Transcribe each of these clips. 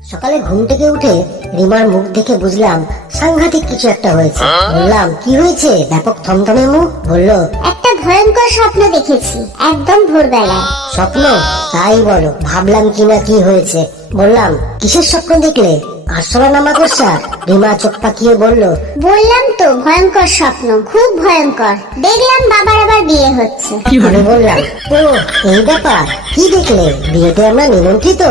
সকালে ঘুম থেকে উঠে রিমার মুখ দেখে বুঝলাম সাংঘাতিক কিছু একটা হয়েছে। বললাম, কি হয়েছে? ব্যাপক থমথমে মুখ। বলল, একটা ভয়ঙ্কর স্বপ্ন দেখেছি একদম ভোরবেলায়। স্বপ্ন? তাই বলো, ভাবলাম কি না কি হয়েছে। বললাম, কিসের স্বপ্ন দেখলে? আরশোলা নামা করছা? রিমা চোখ পাকিয়ে বলল, বললাম তো ভয়ঙ্কর স্বপ্ন, খুব ভয়ঙ্কর। দেখলাম বাবার আবার বিয়ে হচ্ছে। আমি বললাম, ও এই ব্যাপার, কি দেখলে? বিয়েতে আমরা নিমন্ত্রিত?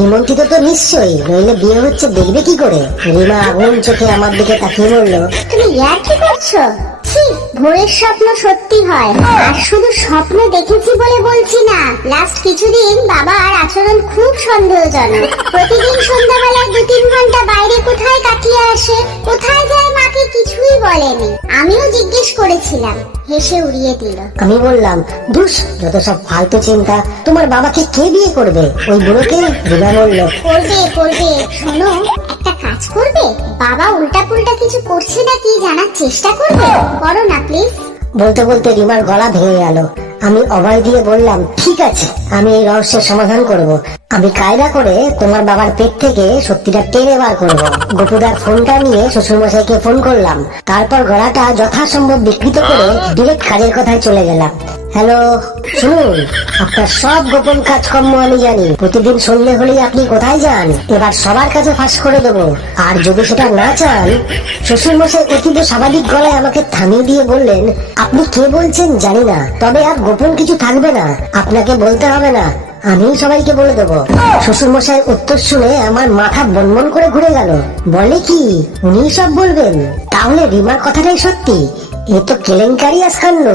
নিমন্ত্রিত তো নিশ্চয়ই, নইলে বিয়ে হচ্ছে দেখবে কি করে? রিমা আগুন চোখে আমার দিকে তাকিয়ে বলল, তুমি ইয়ার কি করছো? ছি, ভোরের স্বপ্ন সত্যি হয়। আর শুধু স্বপ্ন দেখেছি বলে বলছি না, লাস্ট কিছুদিন বাবার আচরণ খুব সন্দেহজনক। প্রতিদিন সন্ধ্যাবেলায় 2-3 ঘন্টা বাইরে কোথায় কাটিয়ে আসে, কোথায় যায় মাকে কিছুই বলেনি। আমিও জিজ্ঞেস করেছিলাম, হেসে উড়িয়ে দিল। আমি বললাম, ধুস, যত সব ফালতু চিন্তা। তোমার বাবাকে কে বিয়ে করবে? ওই বুড়োকে? রিমা বলল, করবে করবে। শোনো, একটা কাজ করবে, বাবা উল্টা পুল্টা কিছু করছে নাকি জানার চেষ্টা করবে। করো না প্লিজ। বলতে বলতে রিমার গলা ভেঙে গেল। আমি অভয় দিয়ে বললাম, ঠিক আছে, আমি এই রহস্যের সমাধান করব। আমি কায়দা করে তোমার বাবার পেট থেকে সত্যিটা টেনে বার করব। গোপুদার ফোনটা নিয়ে শ্বশুরমশাইকে ফোন করলাম, তারপর গলাটা যথাসম্ভব বিকৃত করে ডিরেক্ট কাজের কথায় চলে গেলাম। হ্যালো, শুনুন, আপনার সব গোপন কাজকর্ম আমি জানি। প্রতিদিন সন্ধ্যে হলেই আপনি কোথায় যান, এবার সবার কাছে ফাঁস করে দেবো। আর যদি সেটা না চান। শ্বশুরমশাই অতীব স্বাভাবিক গলায় আমাকে থামিয়ে দিয়ে বললেন, আপনি কে বলছেন জানি না, তবে আর গোপন কিছু থাকবে না, আপনাকে বলতে হবে না, আমি সবাইকে বলে দেবো। শ্বশুরমশাইয়ের উত্তর শুনে আমার মাথা বনবন করে ঘুরে গেল। বলে কি, উনি সব বলবেন? তাহলে রিমার কথাটাই সত্যি? এ তো কেলেঙ্কারি আসান্ন,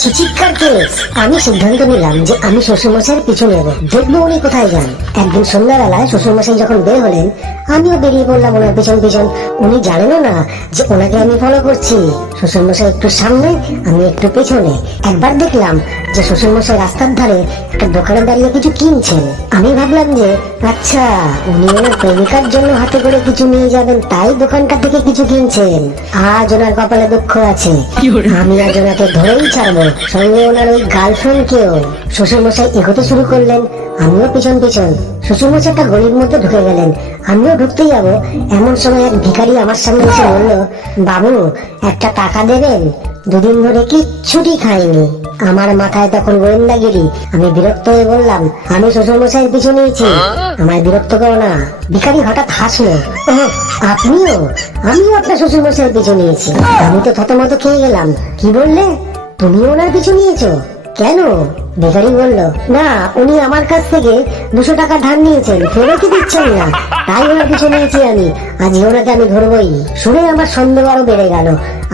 চিচিৎকার কেস। আমি সিদ্ধান্ত নিলাম যে আমি শ্বশুরমশাইয়ের পিছু নেব, দেখবো উনি কোথায় যান। একদিন সন্ধ্যাবেলায় শ্বশুরমশাই যখন বের হলেন, আমিও বেরিয়ে পড়লাম ওনার পিছন পিছন। উনি জানেনও না যে ওনাকে আমি ফলো করছি। শ্বশুরমশাই একটু সামনে, আমি একটু পেছনে। একবার দেখলাম যে শ্বশুরমশাই রাস্তার ধারে একটা দোকানে দাঁড়িয়ে কিছু কিনছেন। আমি ভাবলাম যে আচ্ছা, উনি ওনার প্রেমিকার জন্য হাতে করে কিছু নিয়ে যাবেন, তাই দোকানটা থেকে কিছু কিনছেন। আজ ওনার কপালে দুঃখ আছে, আমি আজ ওনাকে ধরেই ছাড়বো, সঙ্গে ওনার ওই গার্লফ্রেন্ডকেও। শ্বশুরমশাই এগোতে শুরু করলেন, আমিও পিছন পিছন। শ্বশুরমশাই একটা গলির মধ্যে ঢুকে গেলেন, আমিও ঢুকতে যাবো, এমন সময় এক ভিখারি আমার সামনে এসে বলল, বাবু একটা টাকা দেবেন? 2 দিন ধরে কিচ্ছুটি খাইনি। আমার মাথায় তখন গোয়েন্দাগিরি। আমি বিরক্ত হয়ে বললাম, আমি শ্বশুরমশাইয়ের পিছু নিয়েছি, আমায় বিরক্ত করো না। ভিখারি হঠাৎ হাসলো, ওহ, আপনিও? আমিও আপনার শ্বশুরমশাইয়ের পিছু নিয়েছি। আমি তো থতমত খেয়ে গেলাম। কি বললে? তুমিও ওনার পিছু নিয়েছো? কেন? ভিখারি বলল, না, উনি আমার কাছ থেকে 200 টাকা ধার নিয়েছেন, ফেরতই দিচ্ছেন না, তাই ওনার পিছু নিয়েছি আমি। আজ ওনাকে আমি ধরবই। শুনে আমার সন্দেহ আরো বেড়ে গেল।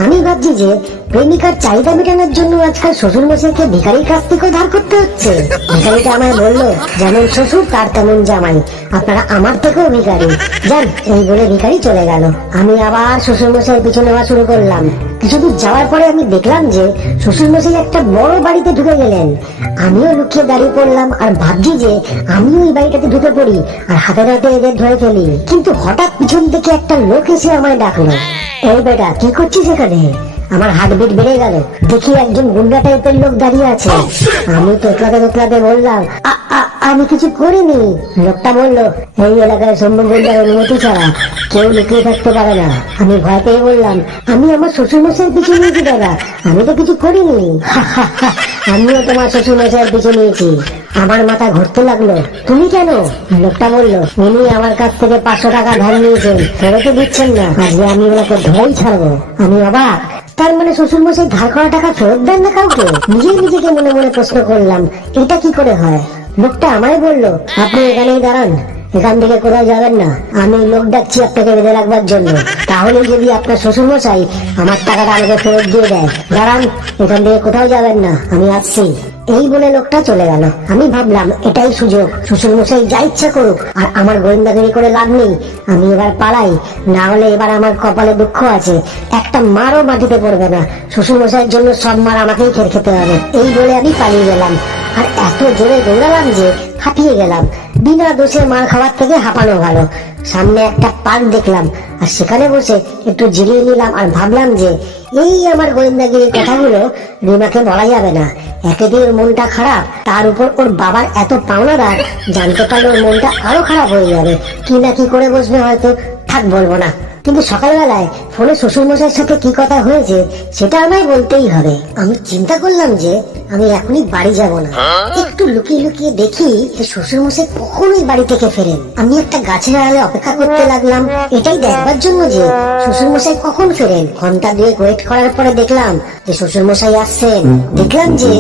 আমি ভাবছি যে প্রেমিকার চাহিদা মেটানোর জন্য আজকাল শ্বশুরমশাইকে ভিখারির কাছ থেকেও ধার করতে হচ্ছে। ভিখারিটা আমায় বলল, যেমন শ্বশুর তার তেমন জামাই, আপনারা আমার থেকেও ভিখারি যান। এই বলে ভিখারি চলে গেল। আমি আবার শ্বশুরমশাইয়ের পিছু নেওয়া শুরু করলাম। কিছুদূর যাওয়ার পরে আমি দেখলাম যে শ্বশুরমশাই একটা বড় বাড়িতে ঢুকে গেলেন। আমিও লুকিয়ে দাঁড়িয়ে পড়লাম আর ভাবছি যে আমিও এই বাড়িটাতে ঢুকে পড়ি আর হাতে হাতে এদের ধরে ফেলি। কিন্তু হঠাৎ পিছন থেকে একটা লোক এসে আমায় ডাকলো, এই বেটা, কি করছিস এখানে? আমার হার্টবিট বেড়ে গেল। দেখি একজন গুন্ডা টাইপের লোক দাঁড়িয়ে আছে। আমি তোতলাতে তোতলাতে বললাম, আমি কিছু করিনি। লোকটা বলল, এই এলাকায় সম্ভব গুন্ডার অনুমতি ছাড়া কেউ লুকিয়ে থাকতে পারে না। আমি ভয় পেয়ে বললাম, আমি আমার শ্বশুরমশাইয়ের পিছু নিয়েছি দাদা, আমি তো কিছু করিনি। আমিও তোমার শ্বশুরমশাইয়ের পিছু নিয়েছি। আমার মাথা ঘুরতে লাগলো। তুমি কেন? লোকটা বলল, উনি আমার কাছ থেকে 500 টাকা ধার নিয়েছেন, ফেরতই দিচ্ছেন না, আজকে আমি ওনাকে ধরেই ছাড়বো। আমি অবাক। তার মানে শ্বশুরমশাই ধার করা টাকা ফেরত দেন না কাউকে? নিজেকে মনে মনে প্রশ্ন করলাম, এটা কি করে হয়? লোকটা আমায় বলল, আপনি এখানেই দাঁড়ান, এখান থেকে কোথাও যাবেন না, আমি লোক ডাকছি আপনাকে বেঁধে রাখবার জন্য। তাহলে যদি আপনার শ্বশুরমশাই আমার টাকাটা আমাকে ফেরত দিয়ে দেয়, দাঁড়ান, এখান থেকে কোথাও যাবেন না, আমি আসছি। এই বলে লোকটা চলে গেল। আমি ভাবলাম এটাই সুযোগ, শ্বশুরমশাই যা ইচ্ছা করুক, আর আমার গোয়েন্দাগিরি করে লাভ নেই। আমি এবার পালাই, না হলে এবার আমার কপালে দুঃখ আছে, একটা মারও মাটিতে পড়বে না। শ্বশুরমশাইয়ের জন্য সব মার আমাকেই খেতে হবে। এই বলে আমি পালিয়ে গেলাম, আর এত জোরে দৌড়ালাম যে হাঁপিয়ে গেলাম। বিনা দোষে মার খাওয়ার থেকে হাঁপানো ভালো। সামনে একটা পার্ক দেখলাম, আর সেখানে বসে একটু জিরিয়ে নিলাম, আর ভাবলাম যে এই আমার গোয়েন্দাগিরির কথাগুলো রিমাকে বলা যাবে না। একেদিন ওর মনটা খারাপ, তার উপর ওর বাবার এত পাওনাদার, জানতে পারলে ওর মনটা আরো খারাপ হয়ে যাবে। কি না কি করে বসবে হয়তো, থাক বলবো না। কিন্তু সকালবেলায় ফোনে শ্বশুর মশাইয়ের সাথে কি কথা হয়েছে সেটা আমায় বলতেই হবে। আমি চিন্তা করলাম যে আমি এখনই বাড়ি যাব না, একটু লুকিয়ে লুকিয়ে দেখি যে শ্বশুর মশাই কখনোই বাড়ি থেকে ফেরেন। আমি একটা গাছের আড়ালে অপেক্ষা করতে লাগলাম, এটাই দেখবার জন্য যে শ্বশুর মশাই কখন ফেরেন। ঘন্টা দুয়েক ওয়েট করার পরে দেখলাম যে শ্বশুর মশাই আসছেন। দেখলাম যে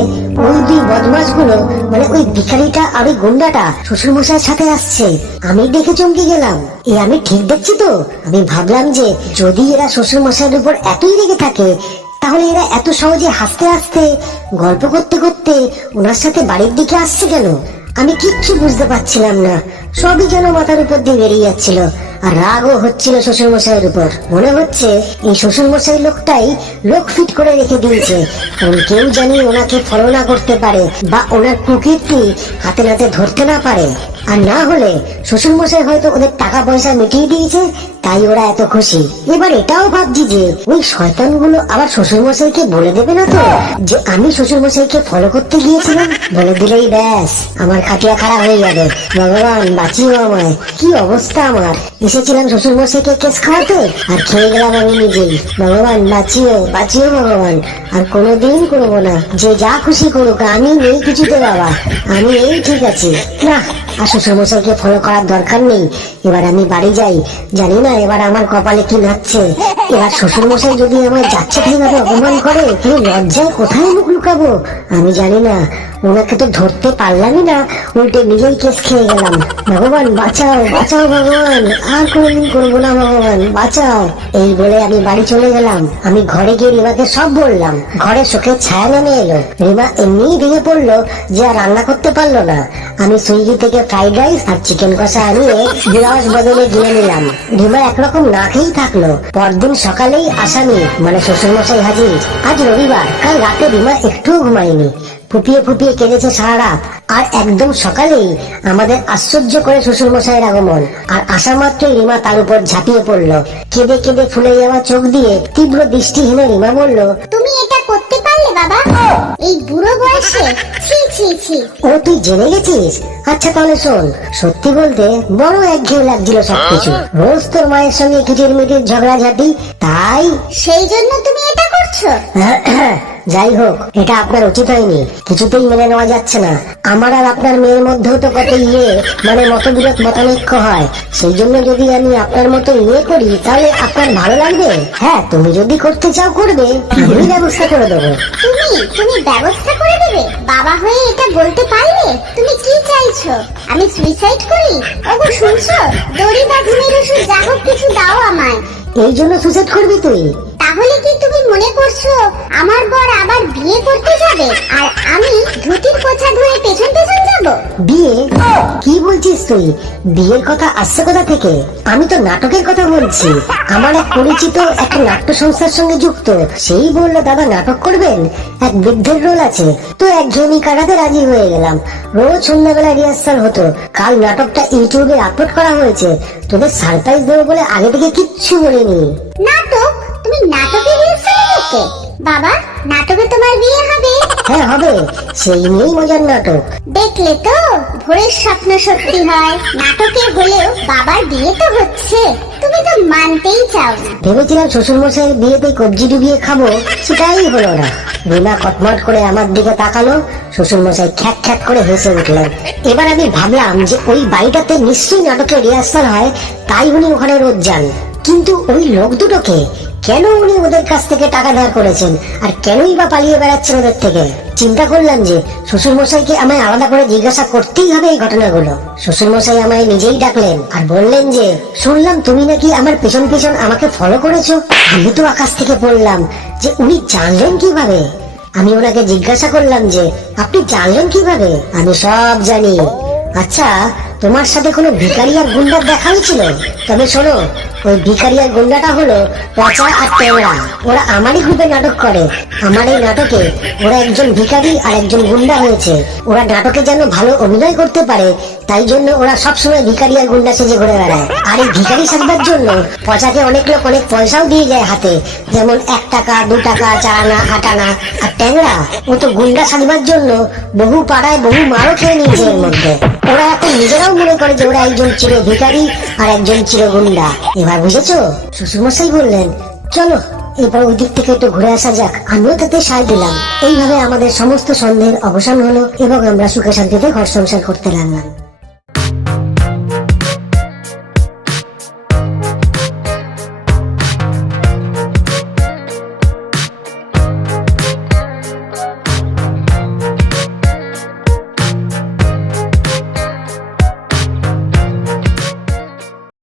ওই দুই বদমাস গুলো, মানে ওই ভিখারিটা আর ওই গুন্ডাটা শ্বশুর মশাইয়ের সাথে আসছে। আমি দেখে চমকে গেলাম, আমি ঠিক দেখছি তো? আমি ভাবলাম যে যদি এরা শ্বশুর মশাইয়ের উপর এতই রেগে থাকে, তাহলে এরা এত সহজে হাসতে হাসতে গল্প করতে করতে ওনার সাথে বাড়ির দিকে আসছে কেন? আমি কিচ্ছু বুঝতে পারছিলাম না, সবই যেন মাথার উপর দিয়ে বেরিয়ে যাচ্ছিল। আর রাগও হচ্ছিল শ্বশুর মশাইয়ের উপর। মনে হচ্ছে এই শ্বশুর মশাই লোকটাই লোক ফিট করে রেখে দিয়েছে, কারণ কেউ জানি ওনাকে ফলো না করতে পারে বা ওনার প্রকৃতি হাতে নাতে ধরতে না পারে। আর না হলে শ্বশুর মশাই হয়তো ওদের টাকা পয়সা মিটিয়ে দিয়েছে, তাই ওরা এত খুশি। এবার এটাও ভাবছি যে ওই শয়তানগুলো আবার শ্বশুর মশাইকে বলে দেবে না তো যে আমি শ্বশুর মশাইকে ফলো করতে গিয়েছিলাম? বলে দিলেই ব্যাস আমার খাটিয়া খারাপ হয়ে যাবে। ভগবান বাঁচিও আমায়, কি অবস্থা আমার। এসেছিলাম শ্বশুর মশাইকে কেস খাওয়াতে, আর খেয়ে গেলাম আমি নিজেই। ভগবান বাঁচিও, বাঁচিও ভগবান। আর কোনোদিন করবো না, যে যা খুশি করুক, আমি নেই কিছুতে বাবা, আমি এই ঠিক আছি। না, আর শ্বশুর মশাইকে ফলো করার দরকার নেই। এবার আমি বাড়ি যাই, জানি না এবার আমার কপালে কি নাচছে। এবার শ্বশুর মশাই যদি আমার যাচ্ছে তাই ভাবে অপমান করে, এই লজ্জায় কোথায় মুখ লুকাবো আমি জানি না। ওনাকে তো ধরতে পারলামই না, উল্টে নিজেই কেস খেয়ে গেলাম। ভগবান বাঁচাও, বাঁচাও ভগবান, আর কোনোদিন করবো না ভগবান বাঁচাও। এই বলে আমি বাড়ি চলে গেলাম। আমি ঘরে গিয়ে রিমাকে সব বললাম। ঘরে শোকের ছায়া নেমে এলো। রিমা এমনিই ভেঙে পড়লো যে আর রান্না করতে পারলো না। আমি সুইগি থেকে ফ্রাইড রাইস আর চিকেন কষা আনিয়ে গ্লাস বদলে গিলে নিলাম। রিমা একরকম না খেয়েই থাকলো। পরদিন সকালেই আসামি মানে শ্বশুর মশাই হাজির। আজ রবিবার, কাল রাতে রিমা একটুও ঘুমায়নি, ফুপিয়ে ফুপিয়ে কেঁদেছে সারা রাত। আর একদম সকালেই আমাদের আশ্চর্য করে শ্বশুর মশাইয়ের আগমন। আর আসা মাত্রই রিমা তার উপর ঝাঁপিয়ে পড়লো। কেঁদে কেঁদে ফুলে যাওয়া চোখ দিয়ে তীব্র দৃষ্টি হেনে রিমা বলল, তুমি এটা করতে পারলে বাবা এই বুড়ো বয়সে? ছি ছি ছি। ও তুই জেনে গেছিস? আচ্ছা তাহলে শোন, সত্যি বলতে বড় একঘেয়ে লাগছিল সবকিছু। রোজ তোর মায়ের সঙ্গে কিটির মিটির ঝগড়াঝাটি, তাই সেই জন্য তুমি এটা করছো? যাই হোক, এটা আপনার উচিত হয়নি, কিছুতেই মেনে নেওয়া যাচ্ছে না। আমার আর আপনার মেয়ের মধ্যেও তো কত মানে মতবিরোধ মতানৈক্য হয়। সেই জন্য যদি আমি আপনার মতো করি তাহলে আপনার ভালো লাগবে? হ্যাঁ, তুমি যদি করতে চাও করবে, আমি ব্যবস্থা করে দেবো। তুমি ব্যবস্থা করে দেবে? বাবা হয়ে এটা বলতে পারলে? তুমি কি চাইছো? আমি সুইসাইড করি? ওগো শুনছো? দড়ি বা ঘুমের ওষুধ যা হোক কিছু দাও আমায়। এই জন্য সুসাইড করবি তুই? তাহলে কি তুমি মনে করছো আমার বর আবার বিয়ে করতে যাবে আর আমি ধুতির পোছা ধুয়ে পেছন পেছন যাব? বিয়ে? কি বলছিস তুই? বিয়ের কথা আসছে কোথা থেকে? আমি তো নাটকের কথা বলছি। আমার এক পরিচিত একটা নাট্য সংস্থার সঙ্গে যুক্ত, সেই বললো দাদা নাটক করবেন, এক বৃদ্ধের রোল আছে। তো একঘেয়েমি কাটাতে রাজি হয়ে গেলাম। রোজ সন্ধ্যাবেলা রিহার্সাল হতো। কাল নাটকটা ইউটিউবে আপলোড করা হয়েছে। তোদের সারপ্রাইজ দেবো বলে আগে থেকে কিচ্ছু বলিনি। নাটক? তুমি নাটকে রিহার্সাল করতে? বাবা, নাটকে তোমার বিয়ে হবে? হ্যাঁ হবে, সেই নিয়েই মজার নাটক। দেখলে তো, ভোরের স্বপ্ন সত্যি হয়। নাটকে হলেও বাবার বিয়ে তো হচ্ছে, তুমি তো মানতেই চাও না। ভেবেছিলাম শ্বশুর মশাইয়ের বিয়েতে কবজি ডুবিয়ে খাবো, সেটাই হলো না। রিমা কটমট করে আমার দিকে তাকালো, শ্বশুর মশাই খ্যাক খ্যাক করে হেসে উঠলেন। এবার আমি ভাবলাম যে ওই বাড়িটাতে নিশ্চয়ই নাটকের রিহার্সাল হয়, তাই উনি ওখানে রোজ যান। কিন্তু ওই লোক দুটোকে কেন উনি ওদের কাছ থেকে টাকা ধার করেছেন, আর কেনই বা পালিয়ে বেড়াচ্ছেন ওদের থেকে? চিন্তা করলাম যে শ্বশুর মশাইকে আমায় আলাদা করে জিজ্ঞাসা করতেই হবে এই ঘটনাগুলো। শ্বশুর মশাই আমায় নিজেই ডাকলেন আর বললেন যে, শুনলাম তুমি নাকি আমার পেছন পেছন আমাকে ফলো করেছো। আমি তো আকাশ থেকে পড়লাম যে উনি জানলেন কিভাবে। আমি ওনাকে জিজ্ঞাসা করলাম যে, আপনি জানলেন কিভাবে? আমি সব জানি। আচ্ছা, তোমার সাথে কোনো ভিখারি আর গুন্ডার দেখা হয়েছিল? তবে শোনো, ওই ভিখারি আর গুন্ডাটা হলো পচা আর টেংরা। ওরা আমারই গ্রুপে নাটক করে। আমার এই নাটকে ওরা একজন ভিখারি আর একজন গুন্ডা হয়েছে। ওরা নাটকে যেন ভালো অভিনয় করতে পারে, তাই জন্য ওরা সবসময় ভিখারি আর গুন্ডা সেজে ঘুরে বেড়ায়। আর এই ভিখারি সাজবার জন্য পচাকে অনেক লোক অনেক পয়সাও দিয়ে যায় হাতে, যেমন 1 টাকা 2 টাকা 4 আনা 8 আনা। আর ট্যাংরা ও তো গুন্ডা সাজবার জন্য বহু পাড়ায় বহু মারও খেয়ে নিয়েছে এর মধ্যে। ওরা এখন নিজেরাও মনে করে যে ওরা একজন চির ভিখারি আর একজন চির গুন্ডা। এবার বুঝেছো? শ্বশুরমশাই বললেন, চলো এবার ওই দিক থেকে একটু ঘুরে আসা যাক। আমিও তাতে সায় দিলাম। এইভাবে আমাদের সমস্ত সন্দেহের অবসান হলো এবং আমরা সুখে শান্তিতে ঘর সংসার করতে লাগলাম।